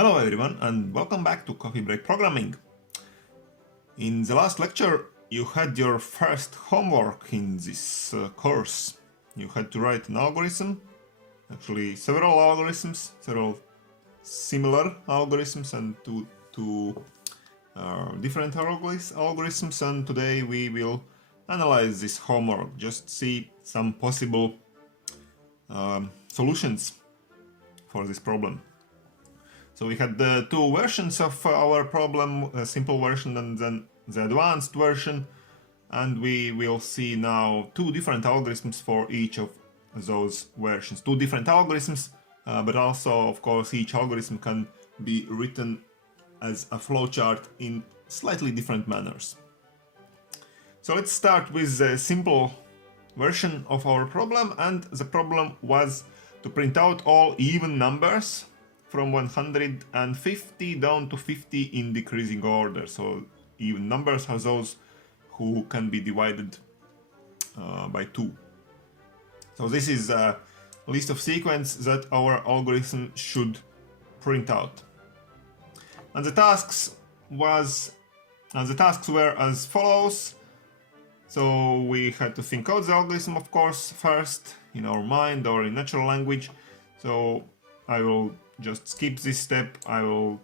Hello everyone and welcome back to Coffee Break Programming. In the last lecture you had your first homework in this course. You had to write an algorithm, actually several algorithms, several similar algorithms and two different algorithms, and today we will analyze this homework, just see some possible solutions for this problem. So we had the two versions of our problem, a simple version and then the advanced version, and we will see now two different algorithms for each of those versions. Two different algorithms, but also, of course, each algorithm can be written as a flowchart in slightly different manners. So let's start with the simple version of our problem, and the problem was to print out all even numbers from 150 down to 50 in decreasing order. So even numbers are those who can be divided by 2. So this is a list of sequence that our algorithm should print out. And the tasks were as follows. So we had to think out the algorithm, of course, first in our mind or in natural language. So I will just skip this step. I will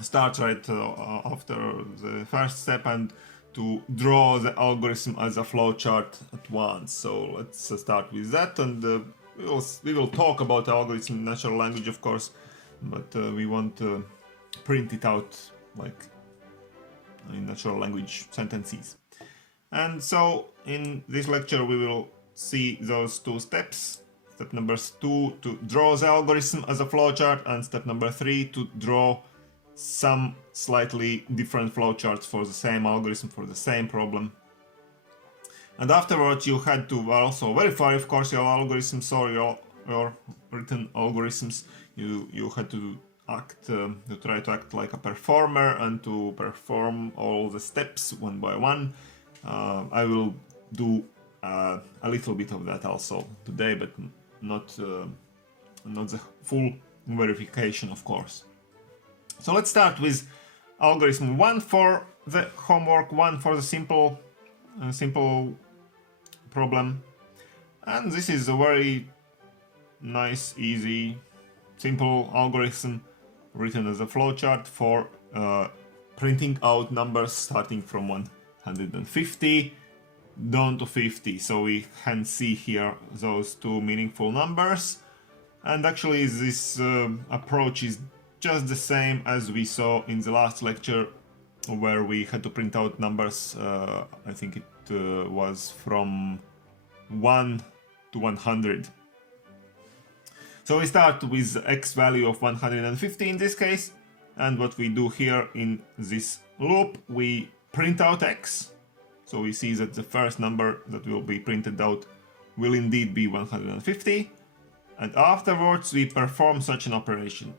start right after the first step and to draw the algorithm as a flowchart at once. So let's start with that, and we will talk about the algorithm in natural language, of course, but we want to print it out like in natural language sentences. And so in this lecture we will see those two steps. Step number 2 to draw the algorithm as a flowchart, and step number 3 to draw some slightly different flowcharts for the same algorithm, for the same problem. And afterwards you had to also verify, of course, your algorithms or your written algorithms. You had to try to act like a performer and to perform all the steps one by one. I will do a little bit of that also today, but not the full verification, of course. So let's start with algorithm 1 for the homework, 1 for the simple problem. And this is a very nice, easy, simple algorithm written as a flowchart for printing out numbers starting from 150 down to 50. So we can see here those two meaningful numbers, and actually this approach is just the same as we saw in the last lecture, where we had to print out numbers. I think it was from 1 to 100. So we start with x value of 150 in this case, and what we do here in this loop, we print out x. So we see that the first number that will be printed out will indeed be 150, and afterwards we perform such an operation.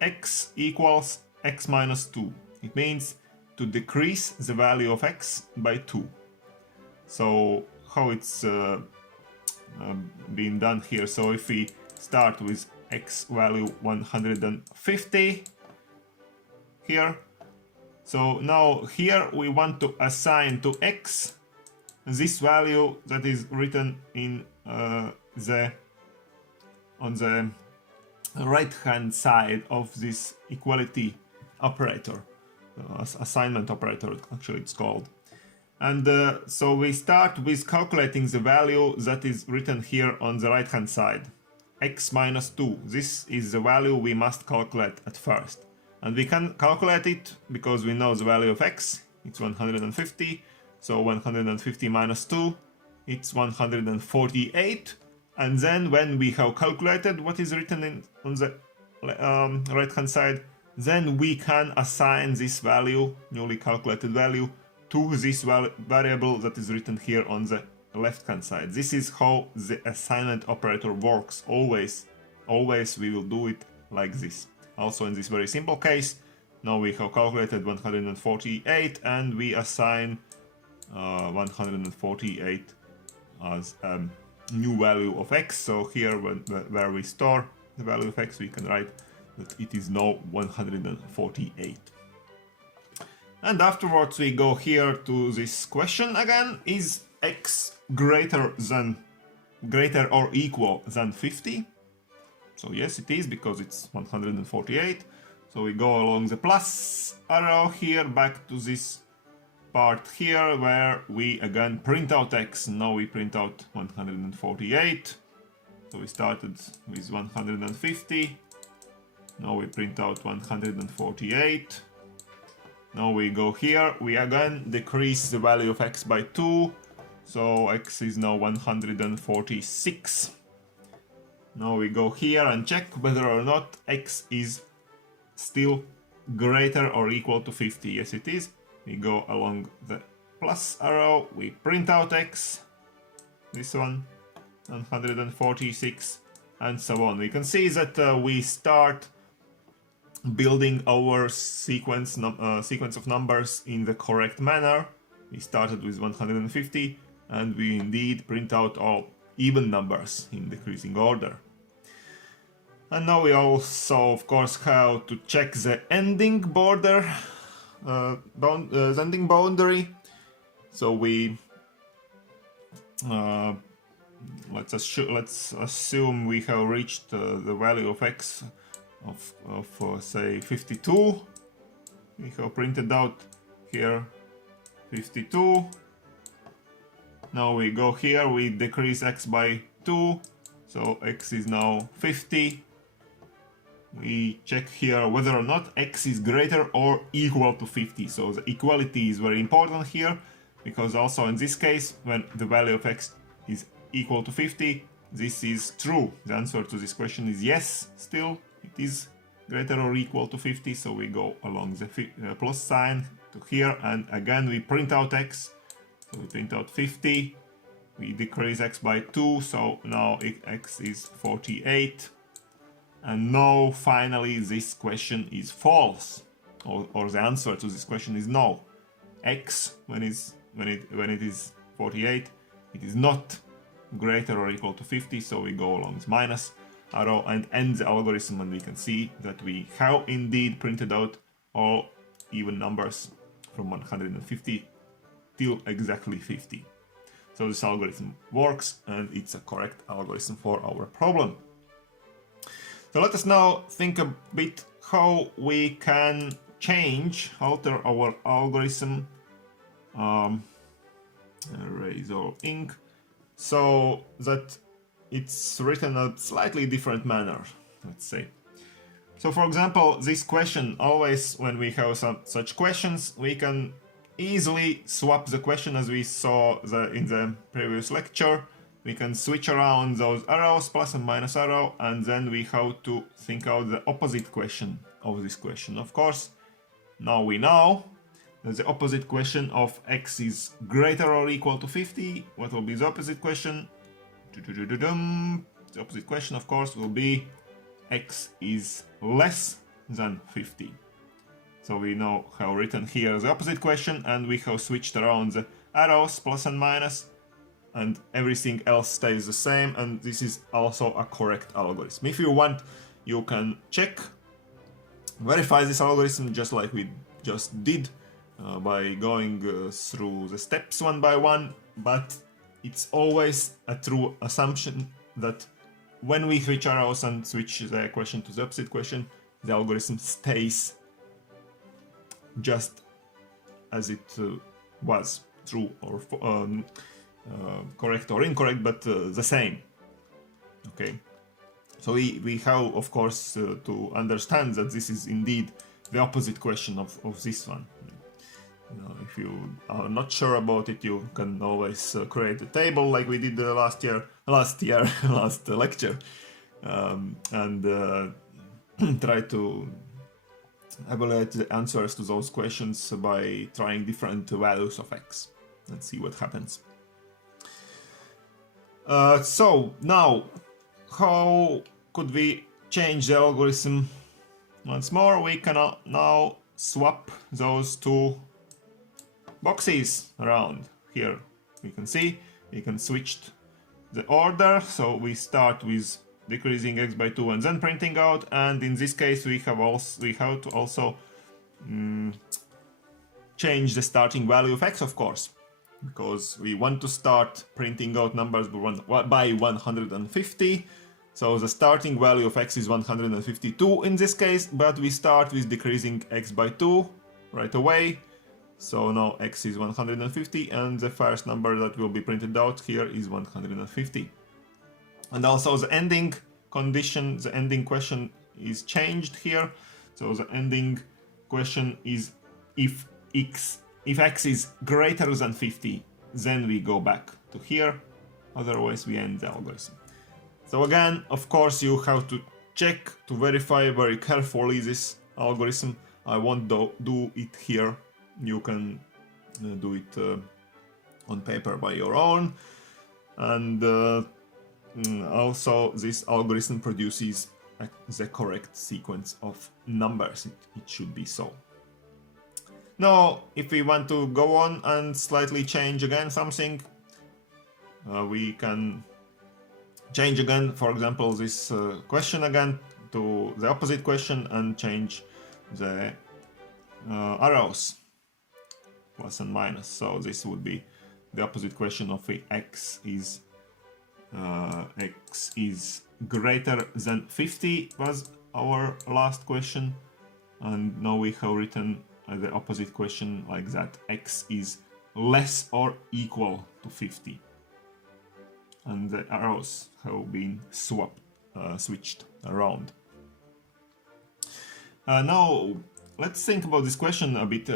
X equals x minus 2. It means to decrease the value of x by 2. So how it's being done here. So if we start with x value 150 here, so now here we want to assign to x this value that is written in on the right hand side of this equality operator, assignment operator actually it's called. And so we start with calculating the value that is written here on the right hand side, x minus 2. This is the value we must calculate at first. And we can calculate it because we know the value of x, it's 150. So 150 minus 2, it's 148. And then when we have calculated what is written on the right hand side, then we can assign this value, newly calculated value, to this variable that is written here on the left hand side. This is how the assignment operator works. Always we will do it like this. Also in this very simple case, now we have calculated 148 and we assign 148 as a new value of x. So here where we store the value of x, we can write that it is now 148. And afterwards we go here to this question again: is x greater or equal than 50? So yes, it is, because it's 148. So we go along the plus arrow here back to this part here where we again print out x. Now we print out 148. So we started with 150. Now we print out 148. Now we go here, we again decrease the value of x by 2. So x is now 146. Now we go here and check whether or not x is still greater or equal to 50. Yes, it is. We go along the plus arrow, we print out x, this one, 146, and so on. We can see that we start building our sequence of numbers in the correct manner. We started with 150, and we indeed print out all even numbers in decreasing order. And now we also, of course, have to check the ending border, the ending boundary. So we let's assume we have reached the value of x of say 52. We have printed out here 52. Now we go here, we decrease x by 2, so x is now 50. We check here whether or not x is greater or equal to 50. So the equality is very important here, because also in this case, when the value of x is equal to 50, this is true. The answer to this question is yes, still it is greater or equal to 50. So we go along the plus sign to here, and again we print out x. So we print out 50, we decrease x by 2, so now x is 48. And now finally this question is false, or the answer to this question is no. X, when it is 48, it is not greater or equal to 50, so we go along this minus arrow and end the algorithm, and we can see that we have indeed printed out all even numbers from 150 till exactly 50. So this algorithm works, and it's a correct algorithm for our problem. So let us now think a bit how we can alter our algorithm. Erase all ink, so that it's written a slightly different manner, let's say. So for example, this question, always when we have such questions, we can easily swap the question, as we saw in the previous lecture. We can switch around those arrows, plus and minus arrow, and then we have to think out the opposite question of this question. Of course, now we know that the opposite question of x is greater or equal to 50. What will be the opposite question? The opposite question, of course, will be x is less than 50. So we now have written here the opposite question, and we have switched around the arrows, plus and minus, and everything else stays the same, and this is also a correct algorithm. If you want, you can verify this algorithm just like we just did by going through the steps one by one, but it's always a true assumption that when we switch arrows and switch the question to the opposite question, the algorithm stays just as it was, true or correct or incorrect, but the same. Okay, so we have, of course, to understand that this is indeed the opposite question of this one. If you are not sure about it, you can always create a table like we did last lecture, and try to evaluate the answers to those questions by trying different values of x. Let's see what happens. So now, how could we change the algorithm? Once more, we can now swap those two boxes around. Here we can see we can switch the order, so we start with decreasing x by 2 and then printing out. And in this case we have to also change the starting value of x, of course, because we want to start printing out numbers by 150. So the starting value of x is 152 in this case, but we start with decreasing x by 2 right away. So now x is 150 and the first number that will be printed out here is 150. And also the ending condition, the ending question is changed here. So the ending question is if x is greater than 50, then we go back to here, otherwise we end the algorithm. So again, of course, you have to check, to verify very carefully this algorithm. I won't do it here. You can do it on paper by your own. And also this algorithm produces the correct sequence of numbers. It should be so. Now, if we want to go on and slightly change again something, we can change again, for example, this question again to the opposite question and change the arrows, plus and minus. So this would be the opposite question of if x is greater than 50 was our last question, and now we have written the opposite question like that: x is less or equal to 50, and the arrows have been switched around. Now let's think about this question a bit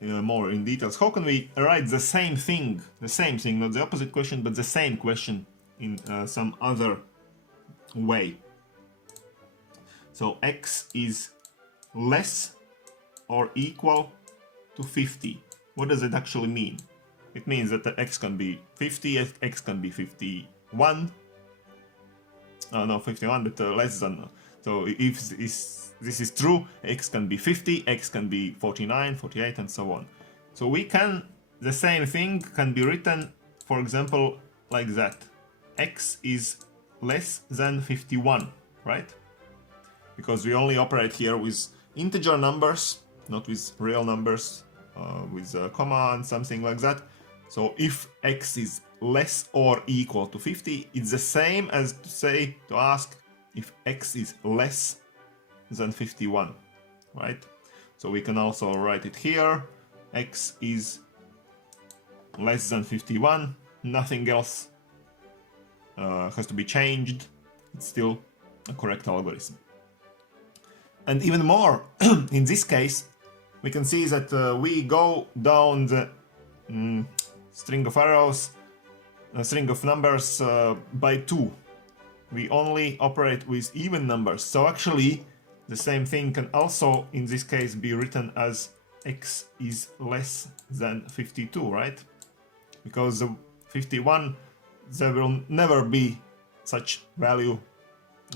more in details. How can we write the same thing, not the opposite question, but the same question in some other way? So x is less or equal to 50. What does it actually mean? It means that the x can be 50, x can be 51. No, 51, but less than. So if this is true, x can be 50, x can be 49, 48, and so on. So the same thing can be written, for example, like that. X is less than 51, right? Because we only operate here with integer numbers, not with real numbers, with a comma and something like that. So if x is less or equal to 50, it's the same as to ask if x is less than 51, right? So we can also write it here. X is less than 51, nothing else has to be changed. It's still a correct algorithm. And even more, in this case, we can see that we go down the string of arrows, string of numbers by 2. We only operate with even numbers. So actually, the same thing can also, in this case, be written as x is less than 52, right? Because the 51, there will never be such value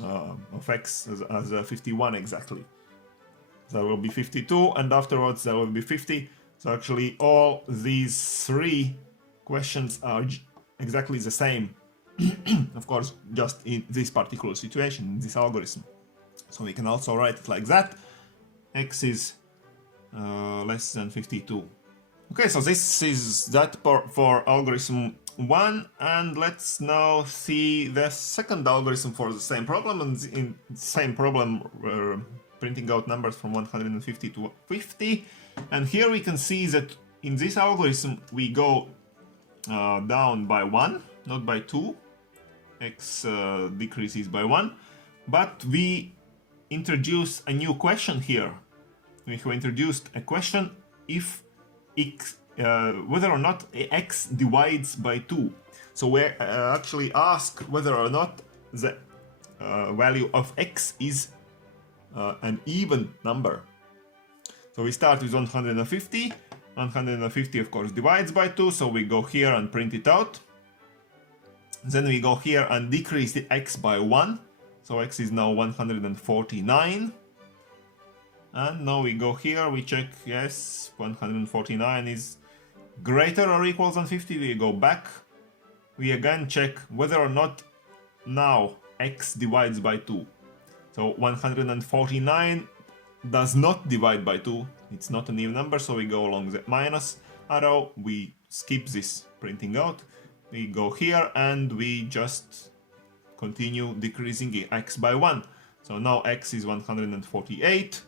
of x as 51 exactly. There will be 52, and afterwards there will be 50. So actually all these three questions are exactly the same. Of course, just in this particular situation, in this algorithm. So we can also write it like that. X is less than 52. Okay, so this is that for algorithm 1, and let's now see the second algorithm for the same problem. And in the same problem, we're printing out numbers from 150 to 50. And here we can see that in this algorithm we go down by 1, not by 2. X decreases by 1, but we introduce a new question here. We have introduced a question if x, whether or not x divides by 2. So we actually ask whether or not the value of x is an even number. So we start with 150. 150 of course divides by 2, so we go here and print it out. Then we go here and decrease the x by 1. So x is now 149. And now we go here, we check, yes, 149 is greater or equal than 50. We go back. We again check whether or not now x divides by 2. So 149 does not divide by 2. It's not an even number, so we go along the minus arrow. We skip this printing out. We go here and we just continue decreasing x by 1. So now x is 148.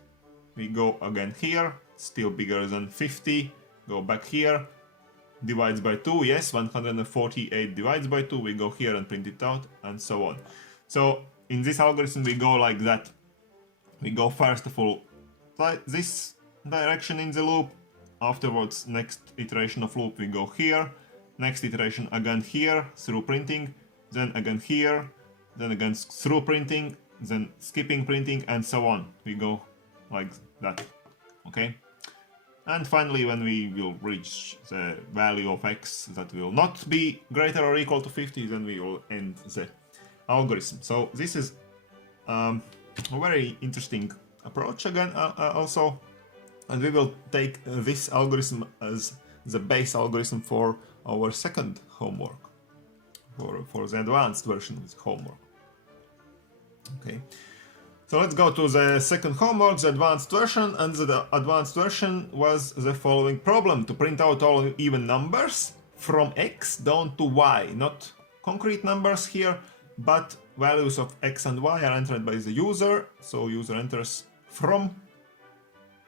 We go again here, still bigger than 50. Go back here, divides by 2. Yes, 148 divides by 2. We go here and print it out, and so on. So in this algorithm we go like that. We go first of all like this direction in the loop. Afterwards, next iteration of loop we go here. Next iteration again here through printing. Then again here. Then again through printing. Then skipping printing, and so on. We go like that. Okay. And finally, when we will reach the value of x that will not be greater or equal to 50, then we will end the algorithm. So this is a very interesting approach again also. And we will take this algorithm as the base algorithm for our second homework, for the advanced version of the homework. Okay. So let's go to the second homework, the advanced version, and the advanced version was the following problem: to print out all even numbers from x down to y, not concrete numbers here, but values of x and y are entered by the user. So user enters from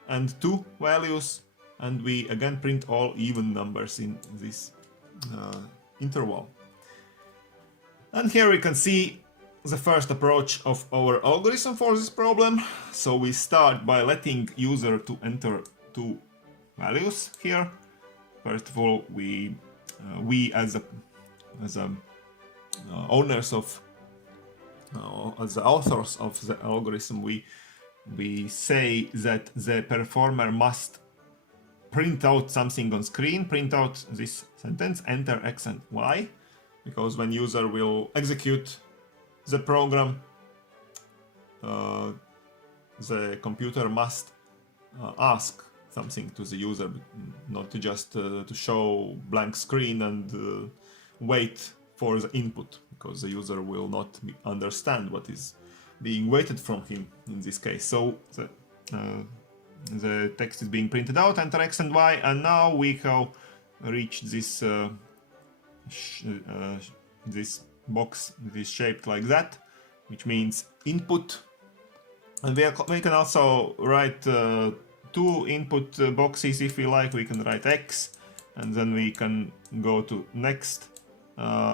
and to values, and we again print all even numbers in this interval. And here we can see the first approach of our algorithm for this problem. So we start by letting user to enter two values here. First of all, we as owners of as the authors of the algorithm, we say that the performer must print out something on screen, print out this sentence, enter x and y, because when user will execute the program, the computer must ask something to the user, not to just to show blank screen and wait for the input, because the user will not understand what is being waited from him in this case. So the text is being printed out, enter x and y, and now we have reached this this box is shaped like that, which means input. And we can also write two input boxes if we like. We can write x, and then we can go to next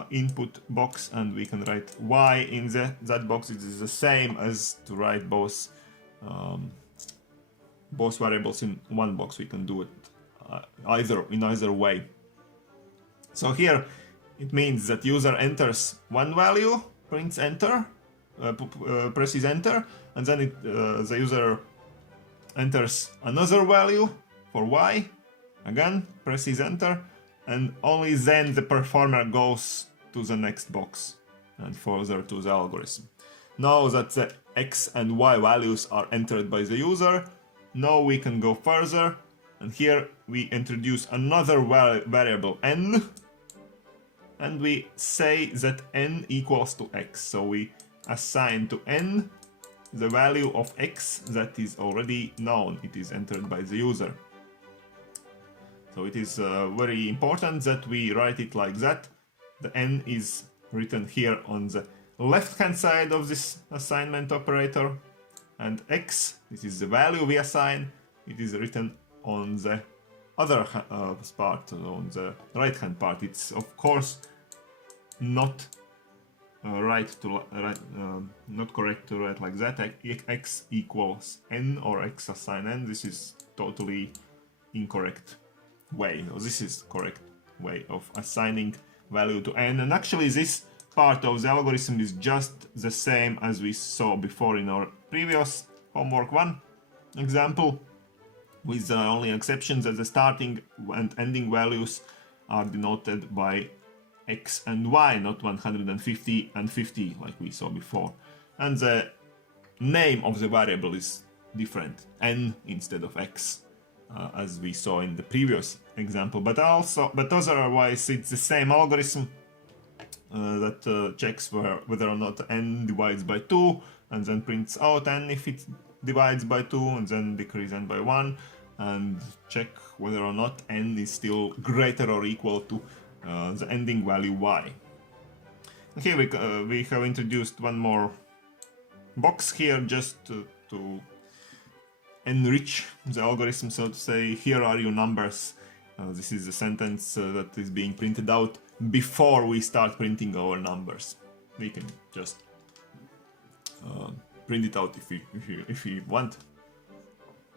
input box, and we can write y in that box. It is the same as to write both variables in one box. We can do it either way. So here it means that user enters one value, prints enter, presses enter, and then the user enters another value for y, again presses enter, and only then the performer goes to the next box and further to the algorithm. Now that the x and y values are entered by the user, now we can go further, and here we introduce another variable n, and we say that n equals to x. So we assign to n the value of x that is already known. It is entered by the user. So it is very important that we write it like that. The n is written here on the left hand side of this assignment operator, and x, this is the value we assign, it is written on the other part, on the right hand part. It's of course not not correct to write like that. X equals n or x assign n. This is totally incorrect way. No, this is correct way of assigning value to n, and actually this part of the algorithm is just the same as we saw before in our previous homework 1 example, with the only exception that the starting and ending values are denoted by x and y, not 150 and 50 like we saw before. And the name of the variable is different, n instead of x, as we saw in the previous example. But otherwise it's the same algorithm, that checks whether or not n divides by 2, and then prints out n if it divides by 2, and then decrease n by 1, and check whether or not n is still greater or equal to the ending value y. And here we have introduced one more box here just to enrich the algorithm, so to say. Here are your numbers. This is the sentence that is being printed out before we start printing our numbers. We can just print it out if we want.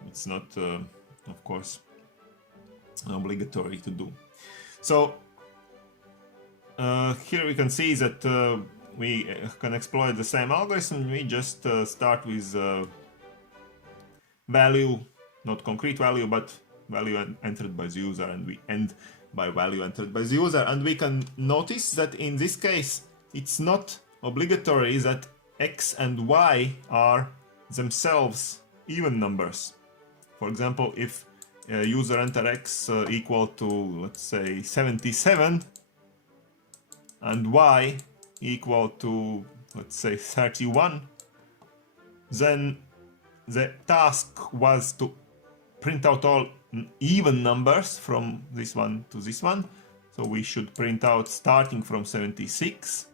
It's not, of course, obligatory to do. So here we can see that we can exploit the same algorithm. We just start with value, not concrete value, but value entered by the user, and we end by value entered by the user. And we can notice that in this case it's not obligatory that x and y are themselves even numbers. For example, if user enter x equal to, let's say, 77 and y equal to, let's say, 31, then the task was to print out all even numbers from this one to this one. So we should print out starting from 76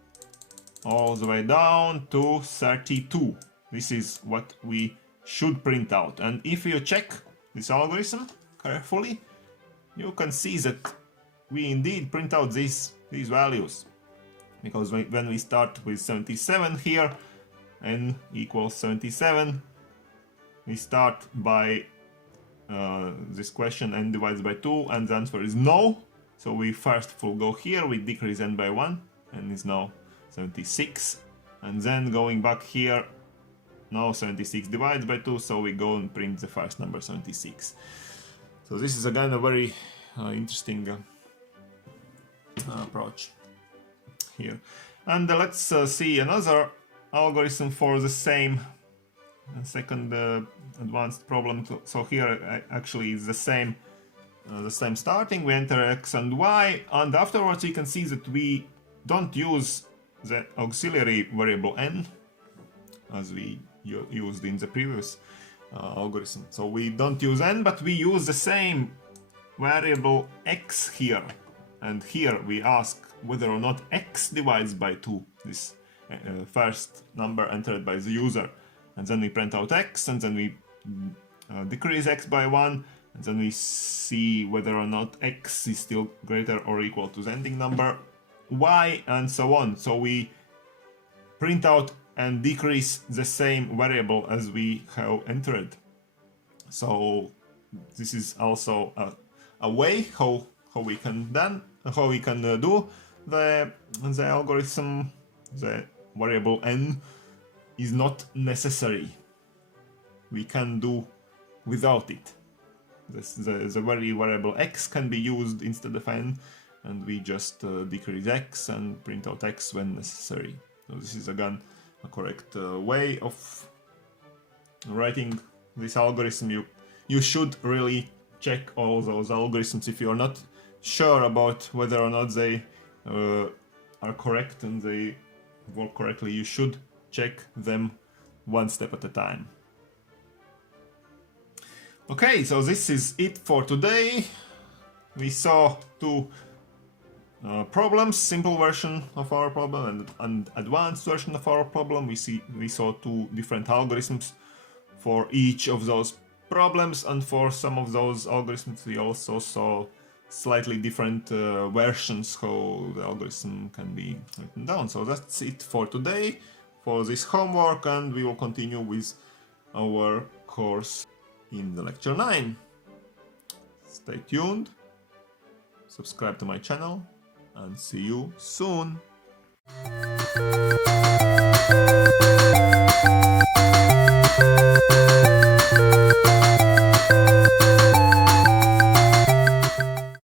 all the way down to 32. This is what we should print out. And if you check this algorithm carefully, you can see that we indeed print out these values. Because when we start with 77 here, n equals 77, we start by this question, n divides by 2, and the answer is no. So we first will go here, we decrease n by 1, n is now 76. And then going back here, now 76 divides by 2, so we go and print the first number, 76. So this is again a very interesting approach here. And let's see another algorithm for the same second advanced problem. So here actually is the same starting. We enter x and y, and afterwards you can see that we don't use the auxiliary variable n as we used in the previous algorithm. So we don't use n, but we use the same variable x here. And here we ask whether or not x divides by 2, this first number entered by the user. And then we print out x, and then we decrease x by 1, and then we see whether or not x is still greater or equal to the ending number y, and so on. So we print out and decrease the same variable as we have entered. So this is also a way how we can do the algorithm. The variable n is not necessary. We can do without it. The variable x can be used instead of n, and we just decrease x and print out x when necessary. So this is again a correct way of writing this algorithm. You should really check all those algorithms. If you are not sure about whether or not they are correct and they work correctly, you should check them one step at a time. Okay, so this is it for today. We saw two problems, simple version of our problem and advanced version of our problem. We saw two different algorithms for each of those problems, and for some of those algorithms we also saw slightly different versions how the algorithm can be written down. So that's it for today, for this homework, and we will continue with our course in the lecture 9. Stay tuned, subscribe to my channel, and see you soon.